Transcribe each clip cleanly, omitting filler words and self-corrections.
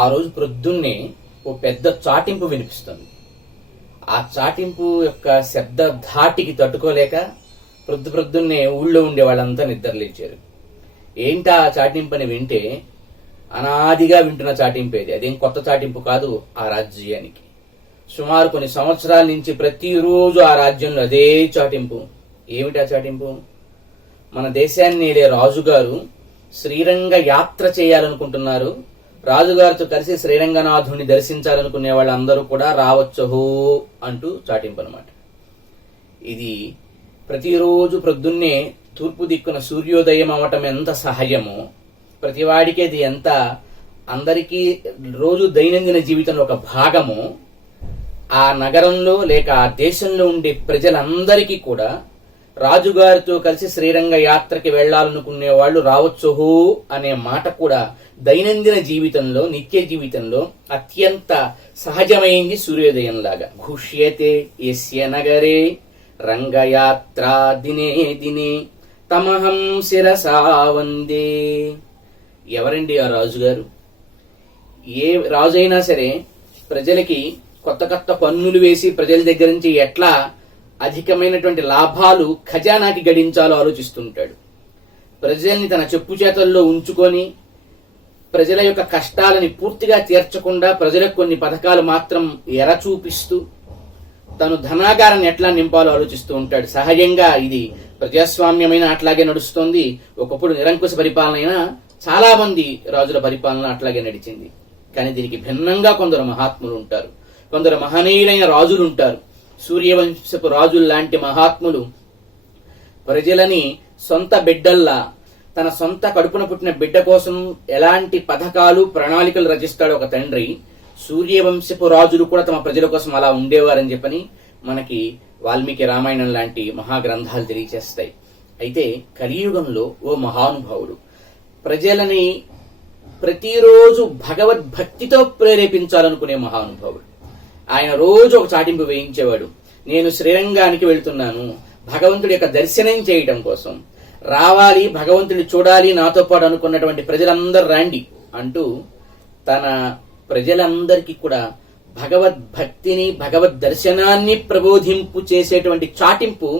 ఆ రోజు ప్రొద్దున్నే ఓ పెద్ద చాటింపు వినిపిస్తుంది. ఆ చాటింపు యొక్క శబ్ద ధాటికి తట్టుకోలేక ప్రొద్దున్నే ఊళ్ళో ఉండే వాళ్ళంతా నిద్రలేచారు. ఏంటా ఆ చాటింపు అని వింటే అనాదిగా వింటున్న చాటింపేది, అదేం కొత్త చాటింపు కాదు. ఆ రాజ్యానికి సుమారు కొన్ని సంవత్సరాల నుంచి ప్రతిరోజు ఆ రాజ్యంలో అదే చాటింపు. ఏమిటా చాటింపు? మన దేశాన్ని ఏలే రాజుగారు శ్రీరంగ యాత్ర చేయాలనుకుంటున్నారు. రాజుగారితో కలిసి శ్రీరంగనాథుని దర్శించాలనుకునే వాళ్ళందరూ కూడా రావచ్చహో అంటూ చాటింపు అనమాట. ఇది ప్రతిరోజు ప్రొద్దున్నే తూర్పు దిక్కున సూర్యోదయం అవటం ఎంత సహజమో, ప్రతివాడికి అది ఎంత అందరికీ రోజు దైనందిన జీవితంలో ఒక భాగమో, ఆ నగరంలో లేక ఆ దేశంలో ఉండే ప్రజలందరికీ కూడా రాజుగారితో కలిసి శ్రీరంగ యాత్రకి వెళ్లాలనుకునే వాళ్ళు రావచ్చుహో అనే మాట కూడా దైనందిన జీవితంలో, నిత్య జీవితంలో అత్యంత సహజమైంది. సూర్యోదయం లాగా ఘుష్యతే యస్య నగరే రంగయాత్రా దినే దినే తమహం శిరసా వందే. ఎవరండి ఆ రాజుగారు? ఏ రాజైనా సరే ప్రజలకి కొత్త కొత్త పన్నులు వేసి ప్రజల దగ్గర నుంచి ఎట్లా అధికమైనటువంటి లాభాలు ఖజానాకి గడించాలో ఆలోచిస్తుంటాడు. ప్రజల్ని తన చెప్పు చేతల్లో ఉంచుకొని ప్రజల యొక్క కష్టాలని పూర్తిగా తీర్చకుండా ప్రజలకు కొన్ని పథకాలు మాత్రం ఎరచూపిస్తూ తను ధనాగారాన్ని ఎట్లా నింపాలో ఆలోచిస్తూ ఉంటాడు. సహజంగా ఇది ప్రజాస్వామ్యమైన అట్లాగే నడుస్తోంది. ఒకప్పుడు నిరంకుశ పరిపాలన అయినా చాలా మంది రాజుల పరిపాలన అట్లాగే నడిచింది. కానీ దీనికి భిన్నంగా కొందరు మహాత్ములు ఉంటారు, కొందరు మహనీయులైన రాజులు ఉంటారు. సూర్యవంశపు రాజులు లాంటి మహాత్ములు ప్రజలని సొంత బిడ్డల్లా, తన సొంత కడుపున పుట్టిన బిడ్డ కోసం ఎలాంటి పథకాలు ప్రణాళికలు రచిస్తాడు ఒక తండ్రి, సూర్యవంశపు రాజులు కూడా తమ ప్రజల కోసం అలా ఉండేవారని చెప్పని మనకి వాల్మీకి రామాయణం లాంటి మహాగ్రంథాలు తెలియచేస్తాయి. అయితే కలియుగంలో ఓ మహానుభావుడు ప్రజలని ప్రతిరోజు భగవద్భక్తితో ప్రేరేపించాలనుకునే మహానుభావుడు. ఆయన రోజు ఒక చాటింపు వేయించేవాడు. నేను శ్రీరంగానికి వెళ్తున్నాను భగవంతుడి యొక్క దర్శనం చేయటం కోసం, రావాలి భగవంతుడిని చూడాలి నాతో పాటు అనుకున్నటువంటి ప్రజలందరూ రండి అంటూ తన ప్రజలందరికీ కూడా భగవద్భక్తిని, భగవద్ దర్శనాన్ని ప్రబోధింపు చేసేటువంటి చాటింపు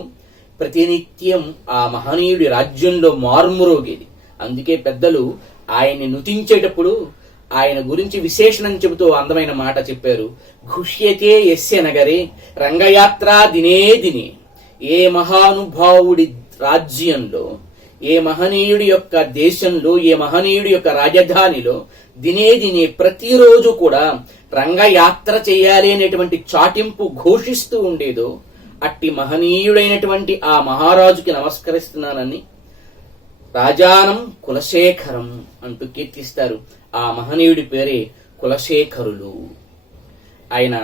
ప్రతినిత్యం ఆ మహనీయుడి రాజ్యంలో మార్మురోగేది. అందుకే పెద్దలు ఆయన్ని నుతించేటప్పుడు ఆయన గురించి విశేషణం చెబుతూ అందమైన మాట చెప్పారు. ఘుష్యతే యస్య నగరే రంగయాత్రా దినే దినే. ఏ మహానుభావుడి రాజ్యంలో, ఏ మహనీయుడి యొక్క దేశంలో, ఏ మహనీయుడి యొక్క రాజధానిలో దినే దినే ప్రతిరోజు కూడా రంగయాత్ర చేయాలి అనేటువంటి చాటింపు ఘోషిస్తూ ఉండేదో అట్టి మహనీయుడైనటువంటి ఆ మహారాజుకి నమస్కరిస్తున్నానని రాజానం కులశేఖరం అంటూ కీర్తిస్తారు. ఆ మహనీయుడి పేరే కులశేఖరులు. ఆయన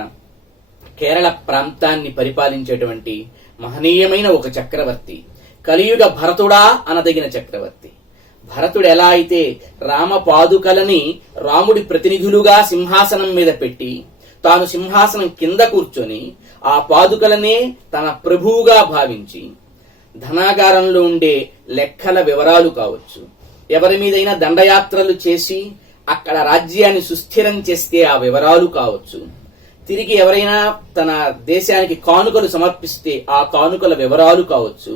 కేరళ ప్రాంతాన్ని పరిపాలించేటువంటి మహనీయమైన ఒక చక్రవర్తి, కలియుగ భరతుడా అనదగిన చక్రవర్తి. భరతుడు ఎలా అయితే రామ పాదుకలని రాముడి ప్రతినిధులుగా సింహాసనం మీద పెట్టి తాను సింహాసనం కింద కూర్చొని ఆ పాదుకలనే తన ప్రభువుగా భావించి ధనాగారంలో ఉండే లెక్కల వివరాలు కావచ్చు, ఎవరి మీదైనా దండయాత్రలు చేసి అక్కడ రాజ్యాన్ని సుస్థిరం చేస్తే ఆ వివరాలు కావచ్చు, తిరిగి ఎవరైనా తన దేశానికి కానుకలు సమర్పిస్తే ఆ కానుకల వివరాలు కావచ్చు,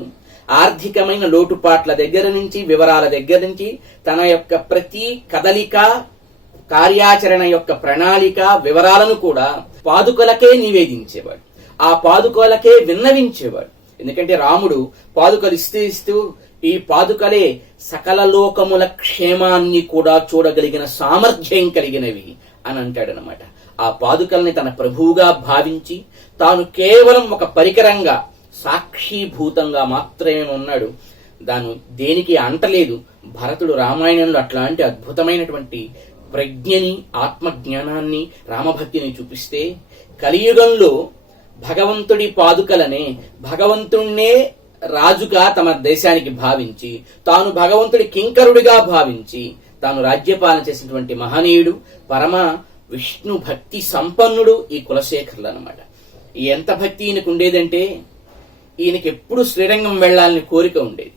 ఆర్థికమైన లోటుపాట్ల దగ్గర నుంచి, వివరాల దగ్గర నుంచి తన యొక్క ప్రతి కదలిక, కార్యాచరణ యొక్క ప్రణాళిక వివరాలను కూడా పాదుకలకే నివేదించేవాడు, ఆ పాదుకలకే విన్నవించేవాడు. ఎందుకంటే రాముడు పాదుకలు ఇస్తూ ఈ పాదుకలే సకల లోకముల క్షేమాన్ని కూడా చూడగలిగిన సామర్థ్యం కలిగినవి అని అంటాడనమాట. ఆ పాదుకల్ని తన ప్రభువుగా భావించి తాను కేవలం ఒక పరికరంగా, సాక్షిభూతంగా మాత్రమే ఉన్నాడు. దాని దేనికి అంటలేదు. భరతుడు రామాయణంలో అట్లాంటి అద్భుతమైనటువంటి ప్రజ్ఞని, ఆత్మజ్ఞానాన్ని, రామభక్తిని చూపిస్తే కలియుగంలో భగవంతుడి పాదుకలనే భగవంతుణ్ణే రాజుగా తమ దేశానికి భావించి, తాను భగవంతుడి కింకరుడిగా భావించి తాను రాజ్యపాలన చేసినటువంటి మహనీయుడు, పరమ విష్ణు భక్తి సంపన్నుడు ఈ కులశేఖరులు అనమాట. ఎంత భక్తి ఈయనకు ఉండేదంటే ఈయనకి ఎప్పుడు శ్రీరంగం వెళ్లాలని కోరిక ఉండేది.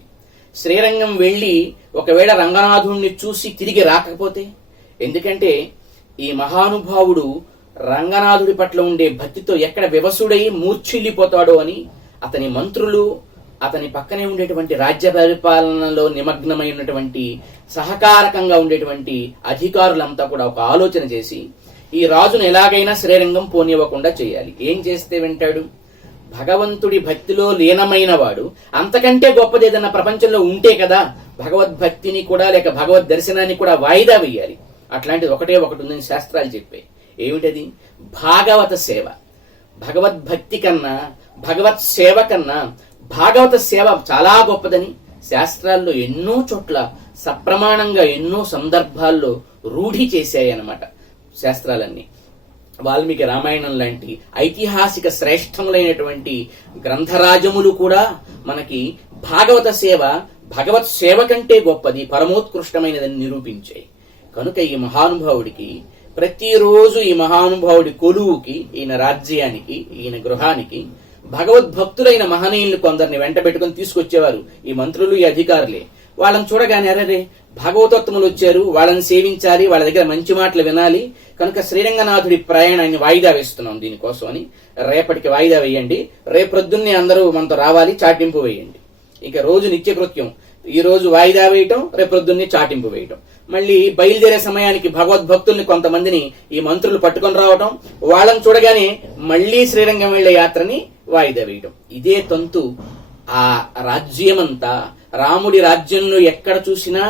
శ్రీరంగం వెళ్లి ఒకవేళ రంగనాథుణ్ణి చూసి తిరిగి రాకపోతే, ఎందుకంటే ఈ మహానుభావుడు రంగనాథుడి పట్ల ఉండే భక్తితో ఎక్కడ వివసుడై మూర్ఛిల్లిపోతాడో అని అతని మంత్రులు, అతని పక్కనే ఉండేటువంటి రాజ్య పరిపాలనలో నిమగ్నమై ఉన్నటువంటి సహకారకంగా ఉండేటువంటి అధికారులంతా కూడా ఒక ఆలోచన చేసి ఈ రాజును ఎలాగైనా శ్రీరంగం పోనివ్వకుండా చేయాలి. ఏం చేస్తే వింటాడు? భగవంతుడి భక్తిలో లీనమైన వాడు అంతకంటే గొప్పది ఏదన్నా ప్రపంచంలో ఉంటే కదా భగవద్భక్తిని కూడా లేక భగవద్ దర్శనాన్ని కూడా వాయిదా వేయాలి. అట్లాంటిది ఒకటే ఒకటి ఉందని శాస్త్రాలు చెప్పాయి. ఏమిటది? భాగవత సేవ. భగవద్భక్తి కన్నా, భగవత్ సేవ కన్నా భాగవత సేవ చాలా గొప్పదని శాస్త్రాల్లో ఎన్నో చోట్ల సప్రమాణంగా ఎన్నో సందర్భాల్లో రూఢి చేశాయి అన్నమాట శాస్త్రాలన్నీ. వాల్మీకి రామాయణం లాంటి ఐతిహాసిక శ్రేష్టములైనటువంటి గ్రంథరాజములు కూడా మనకి భాగవత సేవ భగవత్ సేవ కంటే గొప్పది, పరమోత్కృష్టమైనదని నిరూపించాయి. కనుక ఈ మహానుభావుడికి ప్రతిరోజు ఈ మహానుభావుడి కొలువుకి, ఈయన రాజ్యానికి, ఈయన గృహానికి భగవద్భక్తులైన మహనీయులు కొందరిని వెంట పెట్టుకుని తీసుకొచ్చేవారు ఈ మంత్రులు, ఈ అధికారులే. వాళ్ళని చూడగానే అరే భాగవతోత్తములు వచ్చారు, వాళ్ళని సేవించాలి, వాళ్ళ దగ్గర మంచి మాటలు వినాలి, కనుక శ్రీరంగనాథుడి ప్రయాణాన్ని వాయిదా వేస్తున్నాం దీనికోసం అని. రేపటికి వాయిదా వేయండి, రేపొద్దున్నే అందరూ మనతో రావాలి, చాటింపు వేయండి. ఇక రోజు నిత్యకృత్యం, ఈ రోజు వాయిదా వేయటం, రేపొద్దున్నే చాటింపు వేయటం. మళ్ళీ బయలుదేరే సమయానికి భగవద్భక్తుల్ని కొంతమందిని ఈ మంత్రులు పట్టుకొని రావటం, వాళ్ళని చూడగానే మళ్లీ శ్రీరంగం వెళ్లే యాత్రని వాయిదా వేయటం. ఇదే తంతు ఆ రాజ్యమంతా. రాముడి రాజ్యంలో ఎక్కడ చూసినా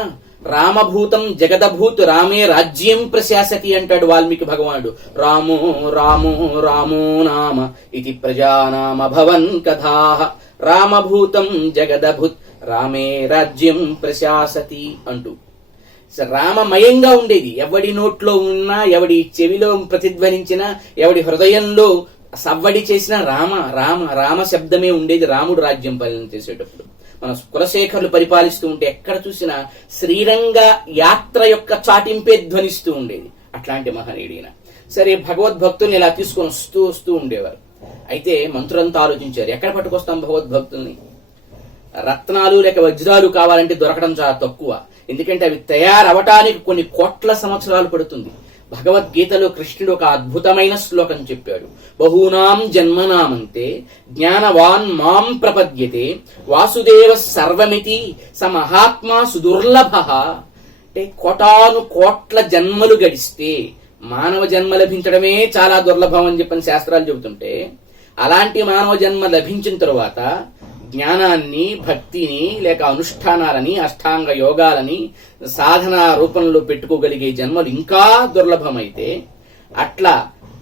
రామభూతం జగదభూత్ రామే రాజ్యం ప్రశాసతి అంటాడు వాల్మీకి భగవానుడు. రామో రామో రామో నామ ఇది ప్రజానామ భవన్ కథాః రామభూతం జగదభూత్ రామే రాజ్యం ప్రశాసతి అంటూ రామమయంగా ఉండేది. ఎవడి నోట్లో ఉన్నా, ఎవడి చెవిలో ప్రతిధ్వనించినా, ఎవడి హృదయంలో సవ్వడి చేసిన రామ రామ రామ శబ్దమే ఉండేది రాముడు రాజ్యం పాలన చేసేటప్పుడు. మన కులశేఖరులు పరిపాలిస్తూ ఉంటే ఎక్కడ చూసినా శ్రీరంగ యాత్ర యొక్క చాటింపే ధ్వనిస్తూ ఉండేది. అట్లాంటి మహనీయుడైన సరే భగవద్భక్తుల్ని ఇలా తీసుకొని వస్తూ ఉండేవారు. అయితే మంత్రులంతా ఆలోచించారు, ఎక్కడ పట్టుకొస్తాం భగవద్భక్తుల్ని? రత్నాలు లేక వజ్రాలు కావాలంటే దొరకడం చాలా తక్కువ, ఎందుకంటే అవి తయారవటానికి కొన్ని కోట్ల సంవత్సరాలు పడుతుంది. భగవద్గీతలో కృష్ణుడు ఒక అద్భుతమైన శ్లోకం చెప్పాడు. బహూనాం జన్మనామంతే జ్ఞానవాన్ మాం ప్రపద్యతే వాసుదేవ సర్వమితి స మహాత్మా సుదుర్లభ. అంటే కోటాను కోట్ల జన్మలు గడిస్తే మానవ జన్మ లభించడమే చాలా దుర్లభం అని చెప్పని శాస్త్రాలు చెబుతుంటే, అలాంటి మానవ జన్మ లభించిన తరువాత జ్ఞానాన్ని, భక్తిని లేక అనుష్ఠానాలని, అష్టాంగ యోగాలని సాధన రూపంలో పెట్టుకోగలిగే జన్మలు ఇంకా దుర్లభమైతే, అట్లా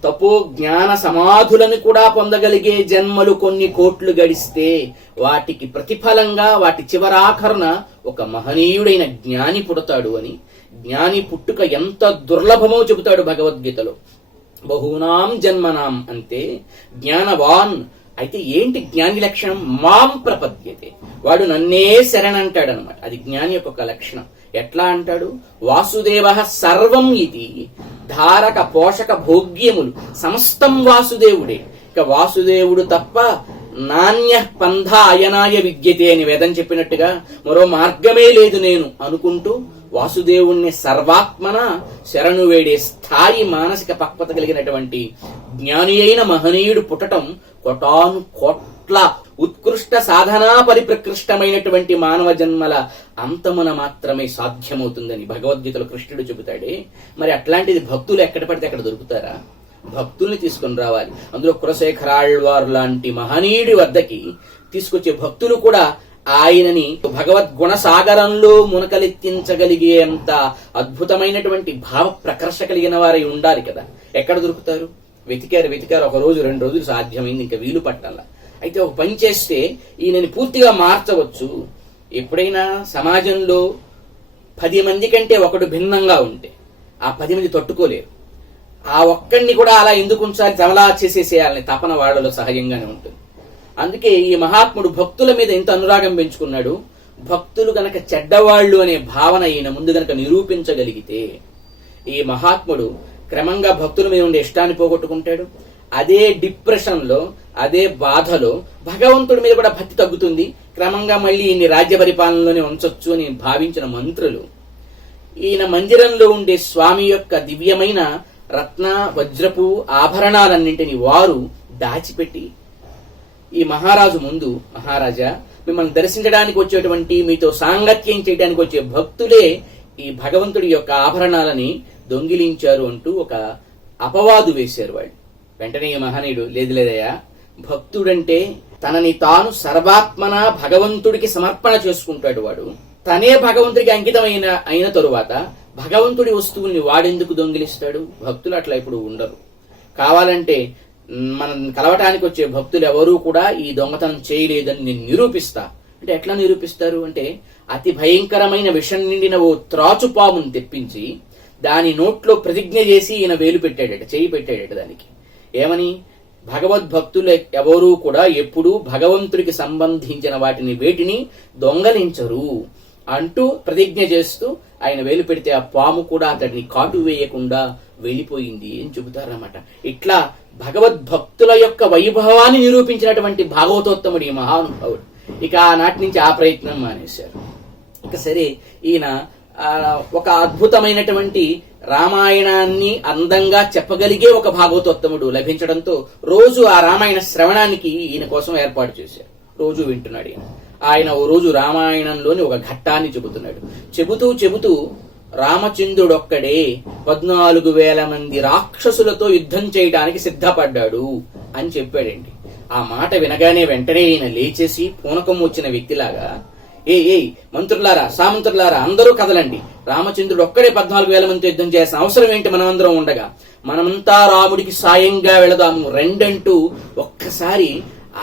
తపో జ్ఞాన సమాధులను కూడా పొందగలిగే జన్మలు కొన్ని కోట్లు గడిస్తే వాటికి ప్రతిఫలంగా వాటి చివరాఖరున ఒక మహనీయుడైన జ్ఞాని పుడతాడు అని, జ్ఞాని పుట్టుక ఎంత దుర్లభమో చెబుతాడు భగవద్గీతలో. బహూనాం జన్మనాం అంటే జ్ఞానవాన్. అయితే ఏంటి జ్ఞాని లక్షణం? మాం ప్రపద్యతే, వాడు నన్నే శరణంటాడు అనమాట. అది జ్ఞాని యొక్క ఒక లక్షణం. ఎట్లా అంటాడు? వాసుదేవ సర్వం ఇది ధారక పోషక భోగ్యములు సమస్తం వాసుదేవుడే. ఇక వాసుదేవుడు తప్ప నాణ్య పంథ అయనాయ విద్యతే అని వేదం చెప్పినట్టుగా మరో మార్గమే లేదు నేను అనుకుంటూ వాసుదేవుణ్ణి సర్వాత్మన శరణు వేడే స్థాయి మానసిక పక్వత కలిగినటువంటి జ్ఞాని అయిన మహనీయుడు పుట్టటం కోటాను కోట్ల ఉత్కృష్ట సాధనా పరిప్రకృష్టమైనటువంటి మానవ జన్మల అంతమున మాత్రమే సాధ్యమవుతుందని భగవద్గీతలో కృష్ణుడు చెబుతాడే. మరి అట్లాంటిది భక్తులు ఎక్కడ పడితే అక్కడ దొరుకుతారా? భక్తుల్ని తీసుకుని రావాలి. అందులో కులశేఖరాళ్వారు లాంటి మహనీయుడి వద్దకి తీసుకొచ్చే భక్తులు కూడా ఆయనని భగవద్గుణ సాగరంలో మునకలెత్తించగలిగేంత అద్భుతమైనటువంటి భావ ప్రకర్ష కలిగిన వారై ఉండాలి కదా. ఎక్కడ దొరుకుతారు? వెతికారు, ఒక రోజు 2 రోజులు సాధ్యమైంది, ఇంకా వీలు పట్టాల. అయితే ఒక పని చేస్తే ఈయనని పూర్తిగా మార్చవచ్చు. ఎప్పుడైనా సమాజంలో 10 మంది కంటే ఒకడు భిన్నంగా ఉంటే ఆ 10 మంది తట్టుకోలేరు. ఆ ఒక్కడిని కూడా అలా ఎందుకు ఉంచాలి, తమలా చేసేసేయాలని తపన వాళ్ళలో సహజంగానే ఉంటుంది. అందుకే ఈ మహాత్ముడు భక్తుల మీద ఎంత అనురాగం పెంచుకున్నాడు. భక్తులు గనక చెడ్డవాళ్లు అనే భావన ఈయన ముందు గనక నిరూపించగలిగితే ఈ మహాత్ముడు క్రమంగా భక్తుల మీద ఉండే ఇష్టాన్ని పోగొట్టుకుంటాడు. అదే డిప్రెషన్ లో, అదే బాధలో భగవంతుడి మీద కూడా భక్తి తగ్గుతుంది. క్రమంగా మళ్ళీ ఈయన్ని రాజ్య పరిపాలనలోనే ఉంచొచ్చు అని భావించిన మంత్రులు ఈయన మందిరంలో ఉండే స్వామి యొక్క దివ్యమైన రత్న వజ్రపు ఆభరణాలన్నింటినీ వారు దాచిపెట్టి ఈ మహారాజు ముందు, మహారాజా, మిమ్మల్ని దర్శించడానికి వచ్చేటువంటి, మీతో సాంగత్యం చేయడానికి వచ్చే భక్తులే ఈ భగవంతుడి యొక్క ఆభరణాలని దొంగిలించారు అంటూ ఒక అపవాదు వేశారు వాళ్ళు. వెంటనే ఈ మహనీయుడు, లేదయ్యా, భక్తుడంటే తనని తాను సర్వాత్మన భగవంతుడికి సమర్పణ చేసుకుంటాడు. వాడు తనే భగవంతుడికి అంకితం అయిన తరువాత భగవంతుడి వస్తువుల్ని వాడెందుకు దొంగిలిస్తాడు? భక్తులు అట్లా ఇప్పుడు ఉండరు. కావాలంటే మనం కలవటానికి వచ్చే భక్తులు ఎవరూ కూడా ఈ దొంగతనం చేయలేదని నేను నిరూపిస్తా అంటే ఎట్లా నిరూపిస్తారు అంటే, అతి భయంకరమైన విషం నిండిన ఓ త్రాచుపామును తెప్పించి దాని నోట్లో ప్రతిజ్ఞ చేసి ఈయన వేలు పెట్టాడట, చేయి పెట్టాడట దానికి. ఏమని? భగవద్భక్తులు ఎవరూ కూడా ఎప్పుడూ భగవంతుడికి సంబంధించిన వేటిని దొంగలించరు అంటూ ప్రతిజ్ఞ చేస్తూ ఆయన వేలు పెడితే ఆ పాము కూడా అతడిని కాటు వేయకుండా వెళ్ళిపోయింది అని చెబుతారన్నమాట. ఇట్లా భగవద్భక్తుల యొక్క వైభవాన్ని నిరూపించినటువంటి భాగవతోత్తముడు ఈ మహానుభావుడు. ఇక ఆనాటి నుంచి ఆ ప్రయత్నం మానేశారు. ఇక సరే, ఈయన ఒక అద్భుతమైనటువంటి రామాయణాన్ని అందంగా చెప్పగలిగే ఒక భాగవతోత్తముడు లభించడంతో రోజు ఆ రామాయణ శ్రవణానికి ఈయన కోసం ఏర్పాటు చేశారు. రోజు వింటున్నాడు ఈయన. ఆయన ఓ రోజు రామాయణంలోని ఒక ఘట్టాన్ని చెబుతున్నాడు. చెబుతూ రామచంద్రుడొక్కడే 14,000 మంది రాక్షసులతో యుద్ధం చేయడానికి సిద్ధపడ్డాడు అని చెప్పాడండి. ఆ మాట వినగానే వెంటనే ఈయన లేచేసి పూనకం వచ్చిన వ్యక్తిలాగా, ఏ మంత్రులారా, సామంత్రులారా, అందరూ కదలండి, రామచంద్రుడు ఒక్కడే 14,000 మందితో యుద్ధం చేయాల్సిన అవసరం ఏంటి? మనమందరం ఉండగా మనమంతా రాముడికి సాయంగా వెళదాము రెండంటూ ఒక్కసారి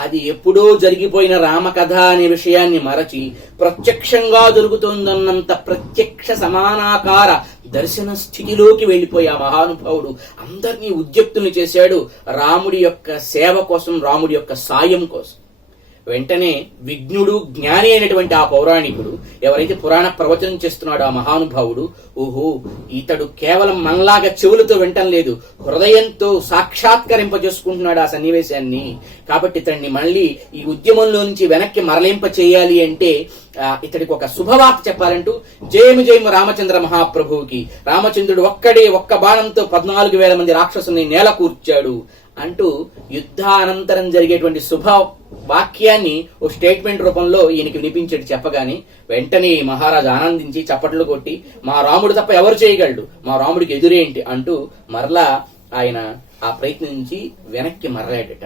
అది ఎప్పుడో జరిగిపోయిన రామకథ అనే విషయాన్ని మరచి ప్రత్యక్షంగా జరుగుతోందన్నంత ప్రత్యక్ష సమానాకార దర్శన స్థితిలోకి వెళ్లిపోయి ఆ మహానుభావుడు అందరినీ ఉద్యుక్తుల్ని చేశాడు రాముడి యొక్క సేవ కోసం, రాముడి యొక్క సాయం కోసం. వెంటనే విజ్ఞుడు, జ్ఞాని అయినటువంటి ఆ పౌరాణికుడు, ఎవరైతే పురాణ ప్రవచనం చేస్తున్నాడో ఆ మహానుభావుడు, ఓహో, ఇతడు కేవలం మనలాగా చెవులతో వింటం లేదు, హృదయంతో సాక్షాత్కరింపజేసుకుంటున్నాడు ఆ సన్నివేశాన్ని. కాబట్టి ఇతడిని మళ్ళీ ఈ ఉద్యమంలో నుంచి వెనక్కి మరలింప చేయాలి అంటే ఇతడికి ఒక శుభవార్త చెప్పాలంటూ జయము జయము రామచంద్ర మహాప్రభువుకి, రామచంద్రుడు ఒక్క బాణంతో 14,000 మంది రాక్షసుల్ని నేల కూర్చాడు అంటూ యుద్ధానంతరం జరిగేటువంటి శుభ వాక్యాన్ని ఓ స్టేట్మెంట్ రూపంలో ఈయనకి వినిపించేది చెప్పగానే వెంటనే మహారాజు ఆనందించి చప్పట్లు కొట్టి, మా రాముడు తప్ప ఎవరు చేయగలడు, మా రాముడికి ఎదురేంటి అంటూ మరలా ఆయన ఆ ప్రయత్నించి వెనక్కి మరలాడట.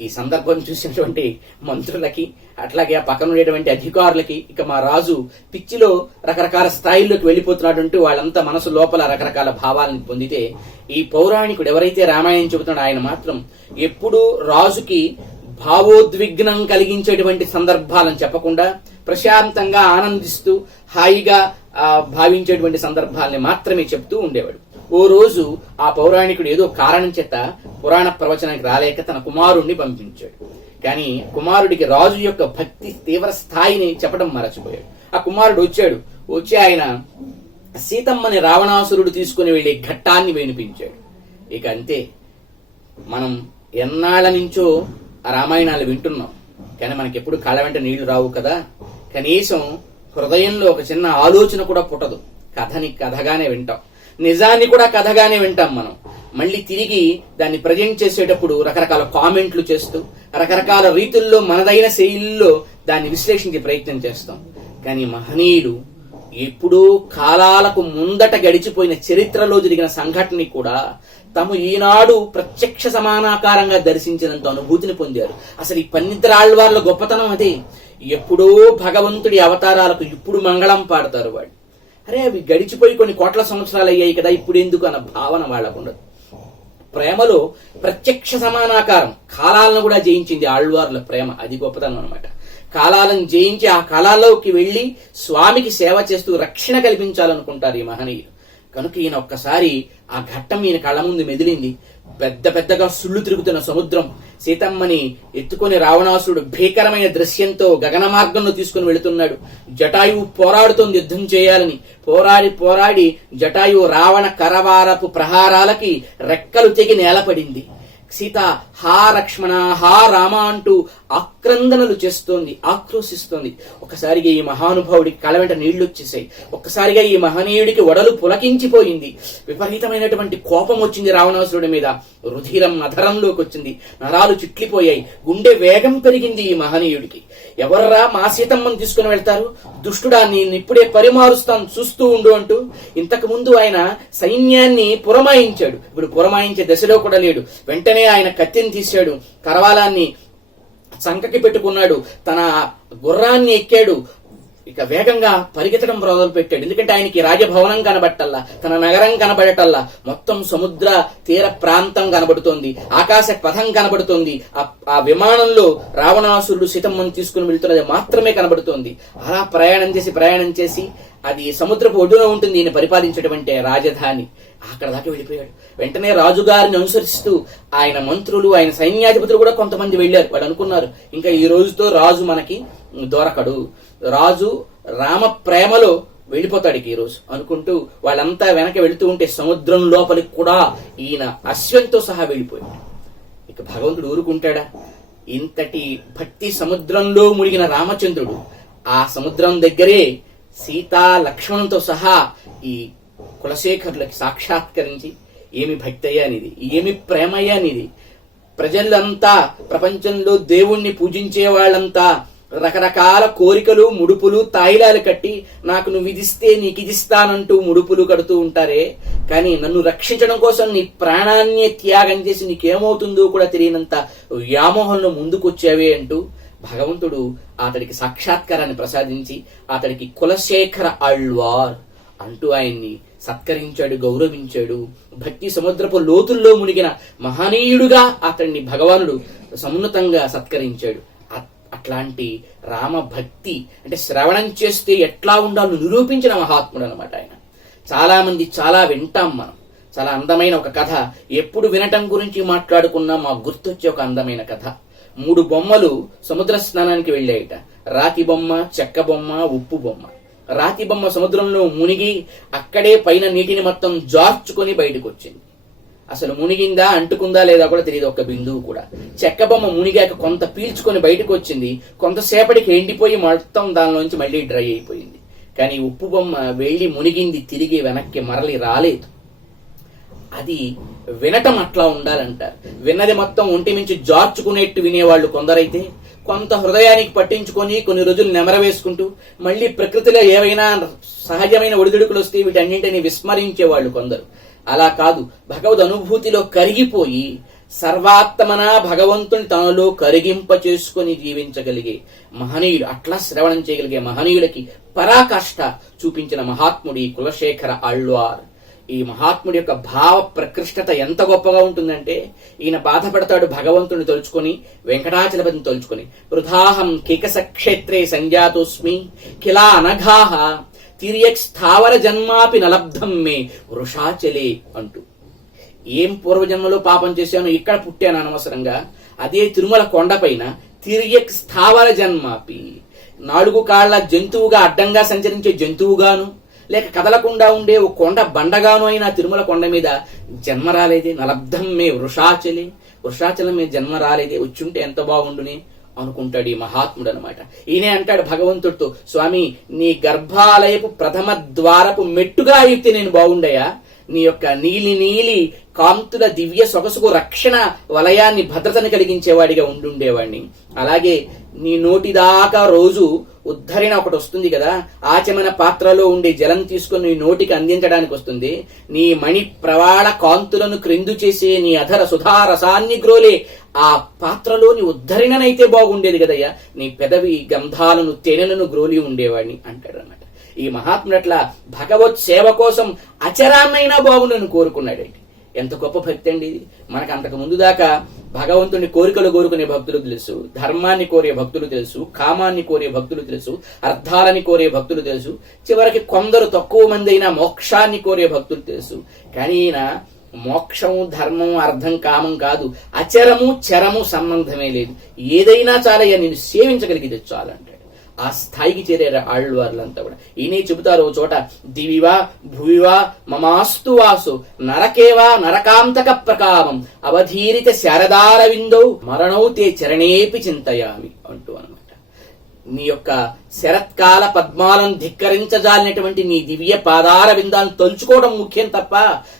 ఈ సందర్భం చూసినటువంటి మంత్రులకి, అట్లాగే ఆ పక్కన ఉండేటువంటి అధికారులకి, ఇక మా రాజు పిచ్చిలో రకరకాల స్థాయిల్లోకి వెళ్ళిపోతున్నాడు అంటూ వాళ్ళంతా మనసు లోపల రకరకాల భావాలను పొందితే, ఈ పౌరాణికుడు ఎవరైతే రామాయణం చెబుతున్నాడో ఆయన మాత్రం ఎప్పుడూ రాజుకి భావోద్విగ్నం కలిగించేటువంటి సందర్భాలను చెప్పకుండా ప్రశాంతంగా ఆనందిస్తూ హాయిగా భావించేటువంటి సందర్భాలని మాత్రమే చెప్తూ ఉండేవాడు. ఓ రోజు ఆ పౌరాణికుడు ఏదో కారణం చేత పురాణ ప్రవచనానికి రాలేక తన కుమారుణ్ణి పంపించాడు. కానీ కుమారుడికి రాజు యొక్క భక్తి తీవ్ర స్థాయిని చెప్పడం మరచిపోయాడు. ఆ కుమారుడు వచ్చి ఆయన సీతమ్మని రావణాసురుడు తీసుకుని వెళ్లే ఘట్టాన్ని వినిపించాడు. ఇక అంతే, మనం ఎన్నాళ్ళ నుంచో ఆ రామాయణాలు వింటున్నాం, కానీ మనకెప్పుడు కళ్ళ వెంట నీళ్లు రావు కదా, కనీసం హృదయంలో ఒక చిన్న ఆలోచన కూడా పుట్టదు. కథని కథగానే వింటాం, నిజాన్ని కూడా కథగానే వింటాం. మనం మళ్ళీ తిరిగి దాన్ని ప్రజెంట్ చేసేటప్పుడు రకరకాల కామెంట్లు చేస్తూ రకరకాల రీతుల్లో మనదైన శైలిలో దాన్ని విశ్లేషించే ప్రయత్నం చేస్తాం. కానీ మహనీయుడు ఎప్పుడూ కాలాలకు ముందట గడిచిపోయిన చరిత్రలో జరిగిన సంఘటనని కూడా తాము ఈనాడు ప్రత్యక్ష సమానాకారంగా దర్శించినంత అనుభూతిని పొందారు. అసలు ఈ పన్నిద్దరాళ్వార్ల గొప్పతనం అదే. ఎప్పుడో భగవంతుడి అవతారాలకు ఇప్పుడు మంగళం పాడతారు వాళ్ళు. అరే, అవి గడిచిపోయి కొన్ని కోట్ల సంవత్సరాలు అయ్యాయి కదా, ఇప్పుడు ఎందుకు అన్న భావన వాళ్ళకు ఉండదు. ప్రేమలో ప్రత్యక్ష సమానాకారం కాలాలను కూడా జయించింది ఆళ్వార్ల ప్రేమ. అది గొప్పతనం అనమాట. కాలాలను జయించి ఆ కాలాల్లోకి వెళ్లి స్వామికి సేవ చేస్తూ రక్షణ కల్పించాలనుకుంటారు ఈ మహనీయులు. కనుక ఈయన ఒక్కసారి ఆ ఘట్టం ఈయన కళ్ళ ముందు మెదిలింది. పెద్దగా సుళ్ళు తిరుగుతున్న సముద్రం, సీతమ్మని ఎత్తుకొని రావణాసురుడు భీకరమైన దృశ్యంతో గగన మార్గంలో తీసుకుని వెళుతున్నాడు. జటాయువు పోరాడుతోంది యుద్ధం చేయాలని. పోరాడి జటాయువు రావణ కరవారపు ప్రహారాలకి రెక్కలు తెగి నేలపడింది. సీత హా లక్ష్మణ హా రామ అంటూ ఆక్రందనలు చేస్తోంది, ఆక్రోశిస్తోంది. ఒక్కసారిగా ఈ మహానుభావుడికి కళ్ళ వెంట నీళ్లు వచ్చేసాయి. ఒక్కసారిగా ఈ మహనీయుడికి వడలు పులకించిపోయింది. విపరీతమైనటువంటి కోపం వచ్చింది రావణాసురుడి మీద. రుధిరం అధరంలోకి వచ్చింది, నరాలు చిట్లిపోయాయి, గుండె వేగం పెరిగింది ఈ మహనీయుడికి. ఎవర్రా మా సీతమ్మను తీసుకుని వెళ్తారు, దుష్టుడా నేను ఇప్పుడే పరిమారుస్తాను చూస్తూ ఉండు అంటూ ఇంతకు ముందు ఆయన సైన్యాన్ని పురమాయించాడు. ఇప్పుడు పురమాయించే దశలో కూడా లేడు. వెంటనే ఆయన కత్తిని తీశాడు, కరవాలాన్ని సంకకి పెట్టుకున్నాడు, తన గుర్రాన్ని ఎక్కాడు, ఇక వేగంగా పరిగెత్తడం మొదలు పెట్టాడు. ఎందుకంటే ఆయనకి రాజభవనం కనబట్టల్లా, తన నగరం కనబడటల్లా, మొత్తం సముద్ర తీర ప్రాంతం కనబడుతోంది, ఆకాశ పథం కనబడుతోంది. ఆ విమానంలో రావణాసురుడు సీతమ్మను తీసుకుని వెళ్తున్నది మాత్రమే కనబడుతోంది. అలా ప్రయాణం చేసి అది సముద్రపు ఒడ్డున ఉంటుంది ఈయన పరిపాలించేటువంటి రాజధాని. అక్కడ దాకా వెళ్ళిపోయాడు. వెంటనే రాజుగారిని అనుసరిస్తూ ఆయన మంత్రులు, ఆయన సైన్యాధిపతులు కూడా కొంతమంది వెళ్ళారు. వాళ్ళు అనుకున్నారు ఇంకా ఈ రోజుతో రాజు మనకి దొరకడు, రాజు రామ ప్రేమలో వెళ్ళిపోతాడు ఈ రోజు అనుకుంటూ వాళ్ళంతా వెనక వెళుతూ ఉంటే సముద్రం లోపలికి కూడా ఈయన అశ్వంతో సహా వెళ్ళిపోయాడు. ఇక భగవంతుడు ఊరుకుంటాడా? ఇంతటి భక్తి సముద్రంలో మునిగిన రామచంద్రుడు ఆ సముద్రం దగ్గరే సీతా లక్ష్మణులతో సహా ఈ కులశేఖరులకి సాక్షాత్కరించి ఏమి భక్తయ్యా అనేది, ఏమి ప్రేమయ్యా అనేది. ప్రజలంతా, ప్రపంచంలో దేవుణ్ణి పూజించే వాళ్ళంతా రకరకాల కోరికలు, ముడుపులు, తాయిలాలు కట్టి నాకు నువ్వు ఇదిస్తే నీకు ఇదిస్తానంటూ ముడుపులు కడుతూ ఉంటారే, కానీ నన్ను రక్షించడం కోసం నీ ప్రాణాన్ని త్యాగం చేసి నీకేమవుతుందో కూడా తెలియనంత వ్యామోహంలో ముందుకొచ్చావే అంటూ భగవంతుడు అతడికి సాక్షాత్కారాన్ని ప్రసాదించి అతడికి కులశేఖర ఆళ్వార్ అంటూ ఆయన్ని సత్కరించాడు, గౌరవించాడు. భక్తి సముద్రపు లోతుల్లో మునిగిన మహనీయుడుగా అతన్ని భగవానుడు సమున్నతంగా సత్కరించాడు. అట్లాంటి రామ భక్తి అంటే శ్రవణం చేస్తే ఎట్లా ఉండాలో నిరూపించిన మహాత్ముడు అనమాట ఆయన. చాలా మంది చాలా వింటాం మనం. చాలా అందమైన ఒక కథ, ఎప్పుడు వినటం గురించి మాట్లాడుకున్నా మాకు గుర్తొచ్చే ఒక అందమైన కథ. 3 బొమ్మలు సముద్ర స్నానానికి వెళ్ళాయట. రాతి బొమ్మ, చెక్క బొమ్మ, ఉప్పు బొమ్మ. రాతి బొమ్మ సముద్రంలో మునిగి అక్కడే పైన నీటిని మొత్తం జార్చుకొని బయటకు వచ్చింది. అసలు మునిగిందా, అంటుకుందా లేదా కూడా తెలియదు ఒక్క బిందువు కూడా. చెక్క బొమ్మ మునిగాక కొంత పీల్చుకొని బయటకు వచ్చింది, కొంతసేపటికి ఎండిపోయి మొత్తం దానిలోంచి మళ్ళీ డ్రై అయిపోయింది. కానీ ఉప్పు బొమ్మ వెళ్ళి మునిగింది, తిరిగి వెనక్కి మరలి రాలేదు. అది వినటం అట్లా ఉండాలంటారు. విన్నది మొత్తం ఒంటి మించి జార్చుకునేట్టు వినేవాళ్ళు కొందరైతే, కొంత హృదయానికి పట్టించుకొని కొన్ని రోజులు నెమరవేసుకుంటూ మళ్ళీ ప్రకృతిలో ఏవైనా సహజమైన ఒడిదుడుకులు వస్తే వీటన్నింటినీ విస్మరించేవాళ్ళు కొందరు. అలా కాదు, భగవద్ అనుభూతిలో కరిగిపోయి సర్వాత్మన భగవంతుని తనలో కరిగింప చేసుకుని జీవించగలిగే మహనీయుడు, అట్లా శ్రవణం చేయగలిగే మహనీయులకి పరాకాష్ఠ చూపించిన మహాత్ముడి కులశేఖర ఆళ్వార్. ఈ మహాత్ముడి యొక్క భావ ప్రకృష్టత ఎంత గొప్పగా ఉంటుందంటే, ఈయన బాధపడతాడు భగవంతుని తలుచుకొని, వెంకటాచలపతిని తలుచుకొని. వృధాహం కికస క్షేత్రే సంజాతోస్మి కిలా అనఘాహ తిర్యక్ స్థావర జన్మాపి నలబ్ధం మే వృషాచలే అంటూ. ఏం పూర్వజన్మలో పాపం చేశాను, ఇక్కడ పుట్టాను అనవసరంగా, అదే తిరుమల కొండపైన తిర్యక్ స్థావర జన్మాపి, 4 కాళ్ల జంతువుగా అడ్డంగా సంచరించే జంతువుగాను, లేక కదలకుండా ఉండే ఓ కొండ బండగాను అయినా తిరుమల కొండ మీద జన్మ రాలేదే. నలబ్ధం మే వృషాచలే, వృషాచలం మీద జన్మ రాలేదే, వచ్చుంటే ఎంత బాగుండునే అనుకుంటాడు ఈ మహాత్ముడు అనమాట. ఈయనే అంటాడు భగవంతుడితో, స్వామి నీ గర్భాలయపు ప్రథమ ద్వారపు మెట్టుగా అయితే నేను బాగుండయా, నీ యొక్క నీలి కాంతుల దివ్య సొగసుకు రక్షణ వలయాన్ని, భద్రతని కలిగించేవాడిగా ఉండుండేవాడిని. అలాగే నీ నోటి దాకా రోజు ఉద్ధరణ ఒకటి వస్తుంది కదా, ఆచమన పాత్రలో ఉండే జలం తీసుకుని నీ నోటికి అందించడానికి వస్తుంది. నీ మణి ప్రవాళ కాంతులను క్రిందు చేసే నీ అధర సుధారసాన్ని గ్రోలే ఆ పాత్రలోని ఉద్ధరణనైతే బాగుండేది కదయ్యా, నీ పెదవి గంధాలను తేనెలను గ్రోలి ఉండేవాడిని అంటాడు అన్నమాట. ఈ మహాత్ముడు అట్లా భగవత్ సేవ కోసం అచరాన్నైనా బాగుండని కోరుకున్నాడండి. ఎంత గొప్ప భక్తి అండి ఇది. మనకు అంతకు ముందు దాకా భగవంతుని కోరికలు కోరుకునే భక్తులు తెలుసు, ధర్మాన్ని కోరే భక్తులు తెలుసు, కామాన్ని కోరే భక్తులు తెలుసు, అర్థాలని కోరే భక్తులు తెలుసు, చివరికి కొందరు తక్కువ మంది అయినా మోక్షాన్ని కోరే భక్తులు తెలుసు. కానీ ఈయన మోక్షము, ధర్మం, అర్థం, కామం కాదు, అచరము చరము సంబంధమే లేదు, ఏదైనా చాలయ్యా నేను సేవించగలిగితే చాలంటాడు. ఆ స్థాయికి చేరారు ఆళ్వార్లంతా కూడా. ఈయనే చెబుతారు ఓ చోట, దివివా భువివా మమాస్తు వాసు నరకేవా నరకాంతక ప్రకామం అవధీరిత శారదారవిందో మరణౌతే చరణేపి చింతయామి అంటూ అనమాట. నీ యొక్క శరత్కాల పద్మాలను ధిక్కరించజాలినటువంటి నీ దివ్య పాదార విందాలను తలుచుకోవడం ముఖ్యం తప్ప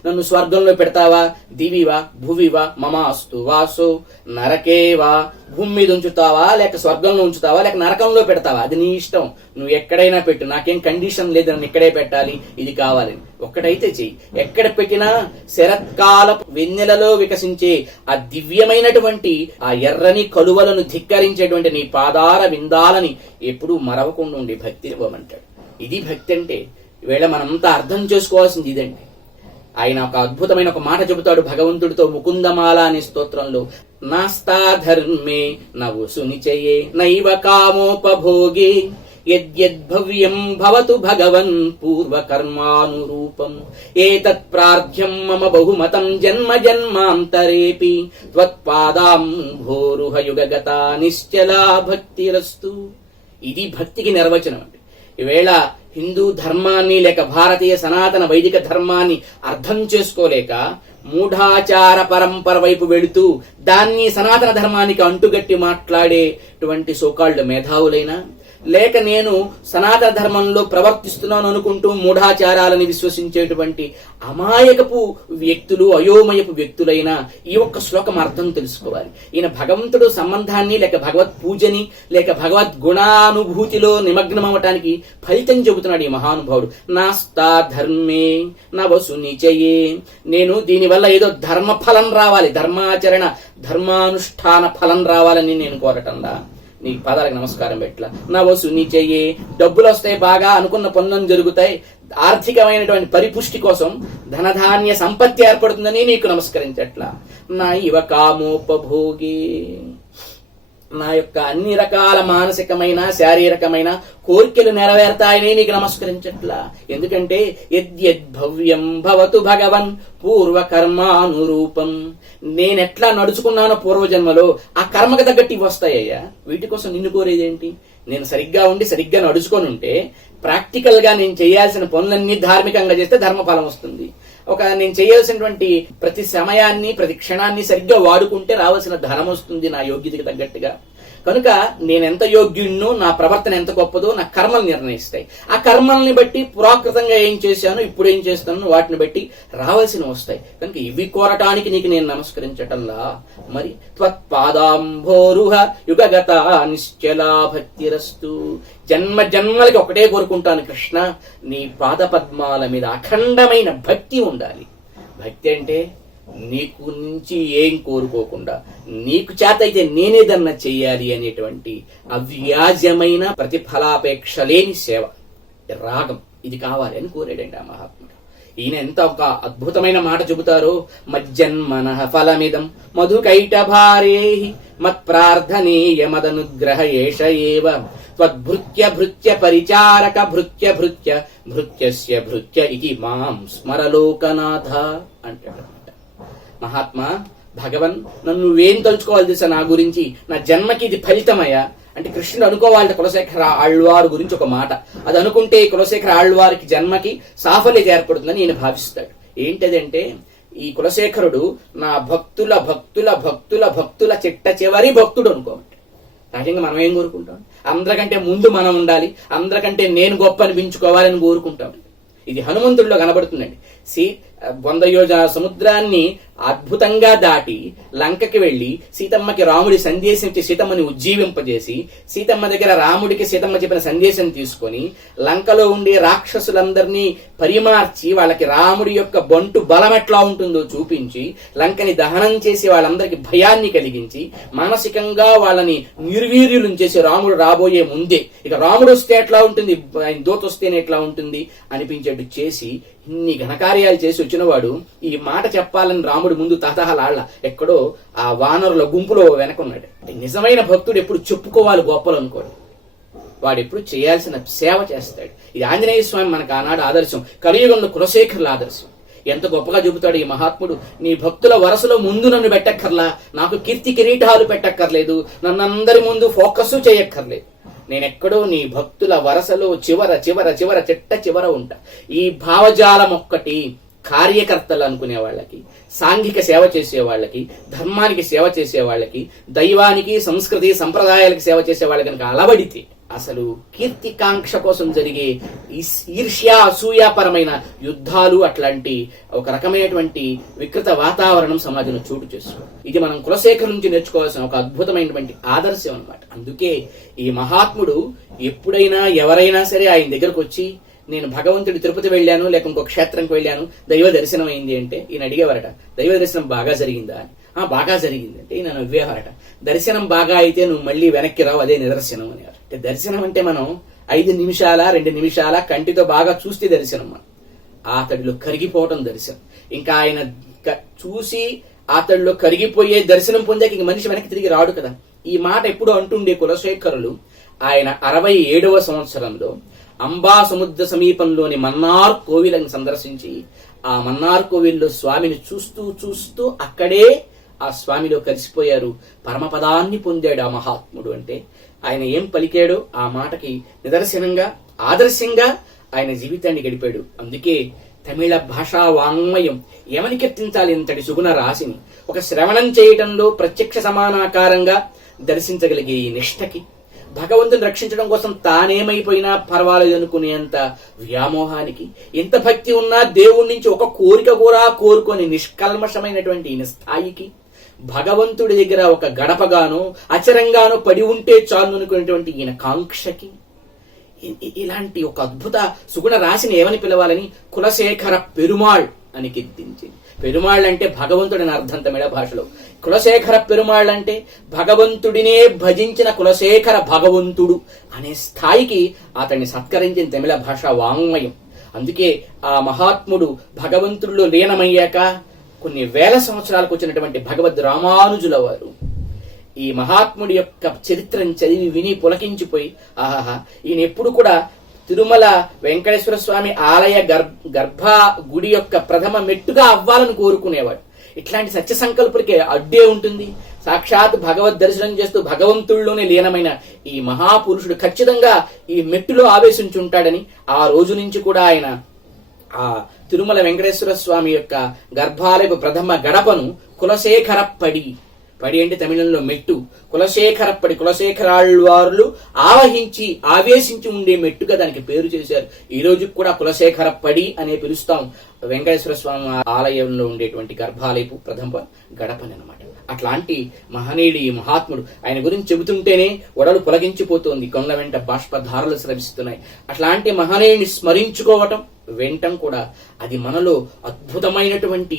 నన్ను స్వర్గంలో పెడతావా, దివివా భువివా మమాస్తు వాసు నరకేవా, భూమి మీద ఉంచుతావా లేక స్వర్గంలో ఉంచుతావా లేక నరకంలో పెడతావా, అది నీ ఇష్టం. నువ్వు ఎక్కడైనా పెట్టు, నాకేం కండిషన్ లేదు నన్ను ఇక్కడే పెట్టాలి ఇది కావాలి. ఒక్కటైతే చెయ్యి. ఎక్కడ పెట్టినా శరత్కాల వెన్నెలలో వికసించే ఆ దివ్యమైనటువంటి ఆ ఎర్రని కలువలను ధిక్కరించేటువంటి నీ పాదార విందాలని ఎప్పుడూ మరవకుండా ఉండి భక్తి ఇవ్వమంటాడు. ఇది భక్తి అంటే. ఈవేళ మనంతా అర్థం చేసుకోవాల్సింది ఇదండి. ఆయన ఒక అద్భుతమైన ఒక మాట చెబుతాడు భగవంతుడితో ముకుందమాల అనే స్తోత్రంలో, నాస్తా ధర్మే నవుసు నిచయే నైవ కామోపభోగే యద్యద్భవ్యం భవతు భగవన్ పూర్వకర్మానురూపం ఏతత్ ప్రార్థ్యం మమ బహుమతం జన్మ జన్మాంతరేపి త్వత్పాదాంభోరుహ యుగగతా నిశ్చలా భక్తిరస్తు. ఇది భక్తికి నిర్వచనం అండి. ఈవేళ హిందూ ధర్మాన్ని లేక భారతీయ సనాతన వైదిక ధర్మాన్ని అర్థం చేసుకోలేక మూఢాచార పరంపర వైపు వెళుతూ దాన్ని సనాతన ధర్మానికి అంటుగట్టి మాట్లాడేటువంటి సోకాళ్ళు మేధావులైనా, లేక నేను సనాతన ధర్మంలో ప్రవర్తిస్తున్నాను అనుకుంటూ మూఢాచారాలని విశ్వసించేటువంటి అమాయకపు వ్యక్తులు, అయోమయపు వ్యక్తులైనా ఈ ఒక్క శ్లోకం అర్థం తెలుసుకోవాలి. ఈయన భగవంతుడు సంబంధాన్ని లేక భగవత్ పూజని లేక భగవద్ గుణానుభూతిలో నిమగ్నం అవటానికి ఫలితం చెబుతున్నాడు ఈ మహానుభావుడు. నాస్తా ధర్మే నవసు నిచయే, నేను దీనివల్ల ఏదో ధర్మ ఫలం రావాలి, ధర్మాచరణ ధర్మానుష్ఠాన ఫలం రావాలని నేను కోరటంలా, నీ పాదాలకు నమస్కారం పెట్లా. నవసు నిచయే, డబ్బులు వస్తాయి, బాగా అనుకున్న పనులను జరుగుతాయి, ఆర్థికమైనటువంటి పరిపుష్టి కోసం ధనధాన్య సంపత్తి ఏర్పడుతుందని నీకు నమస్కరించట్లా. నా ఇవ కామోపభోగి, నా యొక్క అన్ని రకాల మానసికమైన శారీరకమైన కోరికలు నెరవేరుతాయని నీకు నమస్కరించట్లా. ఎందుకంటే యద్యద్భవ్యం భవతు భగవన్ పూర్వకర్మానురూపం, నేనెట్లా నడుచుకున్నానో పూర్వజన్మలో ఆ కర్మకు తగ్గట్టు ఇవి వస్తాయ్యా. వీటి కోసం నిన్ను కోరేదేంటి? నేను సరిగ్గా ఉండి సరిగ్గా నడుచుకొని ఉంటే ప్రాక్టికల్ గా నేను చేయాల్సిన పనులన్నీ ధార్మికంగా చేస్తే ధర్మఫలం వస్తుంది. నేను చేయాల్సినటువంటి ప్రతి సమయాన్ని ప్రతి క్షణాన్ని సరిగ్గా వాడుకుంటే రావాల్సిన ధనం వస్తుంది నా యోగ్యతకి తగ్గట్టుగా. కనుక నేనెంత యోగ్యున్నో, నా ప్రవర్తన ఎంత గొప్పదో నా కర్మలు నిర్ణయిస్తాయి. ఆ కర్మల్ని బట్టి పురాకృతంగా ఏం చేశాను, ఇప్పుడు ఏం చేస్తాను, వాటిని బట్టి రావాల్సినవి వస్తాయి. కనుక ఇవి కోరటానికి నీకు నేను నమస్కరించటంలా. మరి త్వత్పాదాంభోరుహ యుగగత నిశ్చలా భక్తిరస్తు, జన్మ జన్మలకి ఒకటే కోరుకుంటాను కృష్ణ, నీ పాద పద్మాల మీద అఖండమైన భక్తి ఉండాలి. భక్తి అంటే నీకు నుంచి ఏం కోరుకోకుండా నీకు చేత అయితే నేనేదన్నా చెయ్యాలి అనేటువంటి అవ్యాజమైన ప్రతిఫలాపేక్ష లేని సేవ, రాగం, ఇది కావాలి అని కోరాడండి ఆ మహాత్ముడు. ఈయన ఎంత ఒక అద్భుతమైన మాట చెబుతారో, మజ్జన్మనః ఫలమిదం మధుకైటభారేహి మత్ప్రార్థనీయ మదనుగ్రహ ఏష ఏవ త్వద్భృత్య భృత్య పరిచారక భృత్య భృత్య భృత్యస్య భృత్య ఇది మాం స్మరలోకనాథ అంటాడు. మహాత్మా భగవన్, నన్ను నువ్వేం తలుచుకోవాలి తెలుసా నా గురించి, నా జన్మకి ఇది ఫలితమయ్యా అంటే కృష్ణుడు అనుకోవాలి కులశేఖర ఆళ్వారు గురించి ఒక మాట. అది అనుకుంటే కులశేఖర ఆళ్వారికి జన్మకి సాఫల్యత ఏర్పడుతుందని ఈయన భావిస్తాడు. ఏంటదంటే, ఈ కులశేఖరుడు నా భక్తుల భక్తుల భక్తుల భక్తుల చిట్ట చివరి భక్తుడు అనుకోమంటే. సహజంగా మనం ఏం కోరుకుంటాం? అందరికంటే ముందు మనం ఉండాలి, అందరికంటే నేను గొప్ప అనిపించుకోవాలని కోరుకుంటాం. ఇది హనుమంతుడిలో కనబడుతుందండి. 100 యోజన సముద్రాన్ని అద్భుతంగా దాటి లంకకి వెళ్లి సీతమ్మకి రాముడి సందేశం ఇచ్చి సీతమ్మని ఉజ్జీవింపజేసి, సీతమ్మ దగ్గర రాముడికి సీతమ్మ చెప్పిన సందేశం తీసుకొని లంకలో ఉండే రాక్షసులందరినీ పరిమార్చి వాళ్ళకి రాముడి యొక్క బంటు బలం ఎట్లా ఉంటుందో చూపించి లంకని దహనం చేసి వాళ్ళందరికీ భయాన్ని కలిగించి మానసికంగా వాళ్ళని నిర్వీర్యులను చేసి రాముడు రాబోయే ముందే ఇక రాముడు వస్తే ఎట్లా ఉంటుంది, ఆయన దూత వస్తేనే ఎట్లా ఉంటుంది అనిపించేట్టు చేసి ఇన్ని ఘనకార్యాలు చేసి వచ్చినవాడు ఈ మాట చెప్పాలని రాముడు ముందు తహతహలాళ్ళ ఎక్కడో ఆ వానరుల గుంపులో వెనకున్నాడు. నిజమైన భక్తుడు ఎప్పుడు చెప్పుకోవాలి గొప్పలు అనుకోడు, వాడు ఎప్పుడు చేయాల్సిన సేవ చేస్తాడు. ఇది ఆంజనేయ స్వామి మనకు ఆనాడు ఆదర్శం, కలియుగంలో కులశేఖరుల ఆదర్శం. ఎంత గొప్పగా చెబుతాడు ఈ మహాత్ముడు, నీ భక్తుల వరసలో ముందు నన్ను పెట్టక్కర్లా, నాకు కీర్తి కిరీటాలు పెట్టక్కర్లేదు, నన్ను అందరి ముందు ఫోకస్ చేయక్కర్లేదు, నేనెక్కడో నీ భక్తుల వరసలో చివర చివర చివర చిట్ట చివర ఉంటా. ఈ భావజాలం ఒక్కటి కార్యకర్తలు అనుకునే వాళ్ళకి, సాంఘిక సేవ చేసే వాళ్ళకి, ధర్మానికి సేవ చేసే వాళ్ళకి, దైవానికి సంస్కృతి సంప్రదాయాలకు సేవ చేసే వాళ్ళకి కనుక అలవడితే అసలు కీర్తికాంక్ష కోసం జరిగే ఈర్ష్య అసూయాపరమైన యుద్ధాలు, అట్లాంటి ఒక రకమైనటువంటి వికృత వాతావరణం సమాజంలో చోటు చేస్తుంది. ఇది మనం కులశేఖర్ నుంచి నేర్చుకోవాల్సిన ఒక అద్భుతమైనటువంటి ఆదర్శం అన్నమాట. అందుకే ఈ మహాత్ముడు ఎప్పుడైనా ఎవరైనా సరే ఆయన దగ్గరకు వచ్చి, నేను భగవంతుడి తిరుపతి వెళ్ళాను, లేక ఇంకో క్షేత్రంకి వెళ్ళాను, దైవ దర్శనం అయింది అంటే ఈయన అడిగేవారట, దైవ దర్శనం బాగా జరిగిందా అని. బాగా జరిగింది అంటే ఈయన నవ్వేవారట. దర్శనం బాగా అయితే నువ్వు మళ్ళీ వెనక్కి రావు, అదే నిదర్శనం అనేవారు. అంటే దర్శనం అంటే మనం 5 నిమిషాల 2 నిమిషాల కంటితో బాగా చూస్తే దర్శనం, మనం అతడిలో కరిగిపోవటం దర్శనం. ఇంకా ఆయన చూసి అతడిలో కరిగిపోయే దర్శనం పొందాక ఇంక మనిషి వెనక్కి తిరిగి రాడు కదా. ఈ మాట ఎప్పుడు అంటుండే కులశేఖరులు ఆయన 67వ సంవత్సరంలో అంబా సముద్ర సమీపంలోని మన్నార్ కోవిలను సందర్శించి ఆ మన్నార్ కోవిల్లో స్వామిని చూస్తూ చూస్తూ అక్కడే ఆ స్వామిలో కలిసిపోయారు. పరమపదాన్ని పొందాడు ఆ మహాత్ముడు. అంటే ఆయన ఏం పలికాడో ఆ మాటకి నిదర్శనంగా, ఆదర్శంగా ఆయన జీవితాన్ని గడిపాడు. అందుకే తమిళ భాషా వాంగ్మయం ఏమని కీర్తించాలి ఇంతటి సుగుణ రాశిని. ఒక శ్రవణం చేయటంలో ప్రత్యక్ష సమానాకారంగా దర్శించగలిగే ఈ నిష్టకి, భగవంతుని రక్షించడం కోసం తానేమైపోయినా పర్వాలేదు అనుకునేంత వ్యామోహానికి, ఎంత భక్తి ఉన్నా దేవుడి నుంచి ఒక కోరిక కూడా కోరుకొని నిష్కల్మషమైనటువంటి ఈయన స్థాయికి, భగవంతుడి దగ్గర ఒక గడపగానో అచరంగానో పడి ఉంటే చాలు అనుకునేటువంటి ఈయన కాంక్షకి, ఇలాంటి ఒక అద్భుత సుగుణ రాశిని ఏమని పిలవాలని కులశేఖర పెరుమాళ్ అని కీర్తించింది. పెరుమాళ్ అంటే భగవంతుడిని అర్థం తమిళ భాషలో. కులశేఖర పెరుమాళ్ అంటే భగవంతుడినే భజించిన కులశేఖర భగవంతుడు అనే స్థాయికి అతన్ని సత్కరించిన తమిళ భాష వాంగ్మయం. అందుకే ఆ మహాత్ముడు భగవంతుడిలో లీనమయ్యాక కొన్ని వేల సంవత్సరాలకు వచ్చినటువంటి భగవద్ రామానుజుల వారు ఈ మహాత్ముడి యొక్క చరిత్రను చదివి విని పులకించిపోయి, ఆహాహా, ఈయన ఎప్పుడు కూడా తిరుమల వెంకటేశ్వర స్వామి ఆలయ గర్భ గుడి యొక్క ప్రథమ మెట్టుగా అవ్వాలని కోరుకునేవాడు. ఇట్లాంటి సత్య సంకల్పులకి అడ్డే ఉంటుంది. సాక్షాత్ భగవద్ దర్శనం చేస్తూ భగవంతుల్లోనే లీనమైన ఈ మహాపురుషుడు ఖచ్చితంగా ఈ మెట్టులో ఆవేశించుంటాడని ఆ రోజు నుంచి కూడా ఆయన ఆ తిరుమల వెంకటేశ్వర స్వామి యొక్క గర్భాలయపు ప్రథమ గడపను కులశేఖర పడి, పడి అంటే తమిళంలో మెట్టు, కులశేఖరప్పడి, కులశేఖరాళ్వారులు ఆవేశించి ఉండే మెట్టుగా దానికి పేరు చేశారు. ఈ రోజు కూడా కులశేఖరప్పడి అనే పిలుస్తాం వెంకటేశ్వర స్వామి ఆలయంలో ఉండేటువంటి గర్భాలయపు ప్రథమ గడపని అనమాట. అట్లాంటి మహనీయుడు ఈ మహాత్ముడు. ఆయన గురించి చెబుతుంటేనే ఒడలు పొలగించిపోతోంది, కళ్ళ వెంట బాష్పధారలు స్రవిస్తున్నాయి. అట్లాంటి మహనీయుని స్మరించుకోవటం వెంటం కూడా అది మనలో అద్భుతమైనటువంటి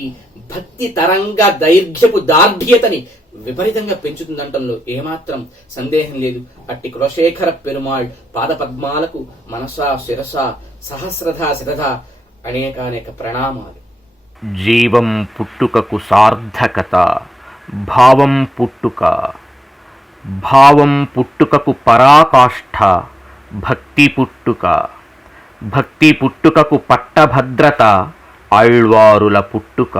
భక్తి తరంగ దైర్ఘ్యపు దార్ఢ్యతని విపరీతంగా పెంచుతుందంటంలో ఏమాత్రం సందేహం లేదు. అట్టి కులశేఖర పెరుమాళ్ పాదపద్మాలకు మనసా శిరస సహస్రధ శిరధ అనేక ప్రణామాలు. జీవం పుట్టుకకు సార్థకత, భావం పుట్టుక, భావం పుట్టుకకు పరాకాష్ఠ, భక్తి పుట్టుక, భక్తి పుట్టుకకు పట్టభద్రత, ఆళ్వారుల పుట్టుక,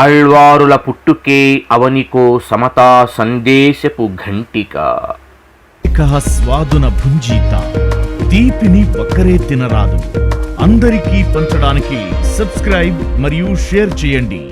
ఆళ్వారుల పుట్టుకే అవనికో సమతా సందేశపు ఘంటిక. స్వాదున భుంజీత, తీపిని ఒక్కరే తినరాదు. అందరికీ పంచడానికి సబ్స్క్రైబ్ మరియు షేర్ చేయండి.